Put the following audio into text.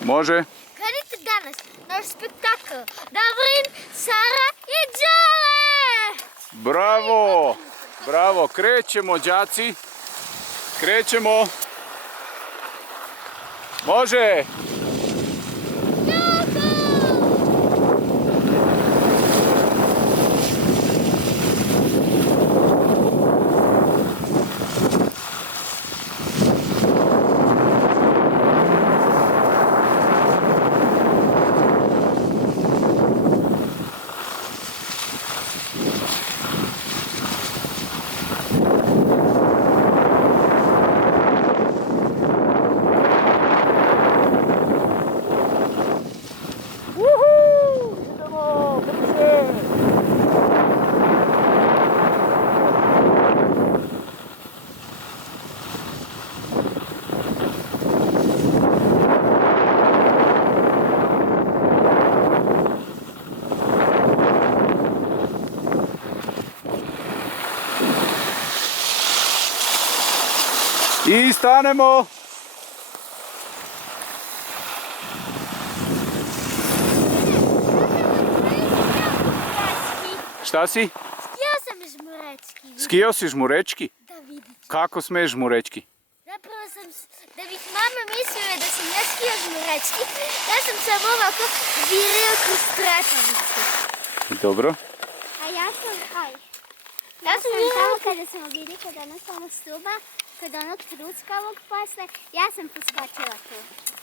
Može. Gledajte danas naš spektakl. Davrin, Sara i Đole! Bravo! Bravo, krećemo đaci. Krećemo. Može! I stanemo. Šta si? Skio sam žmurečki. Skio si žmurečki? Da vidite. Kako smeš žmurečki? Zapravo sam, da bih mama mislila da sam ja skio žmurečki, ja sam samo ovako virio kroz trepavicu. Dobro. A ja sam, Ja sam tamo kada smo bili kod onog tamo stuba, kod onog truskavog posle, ja sam poskočila tu.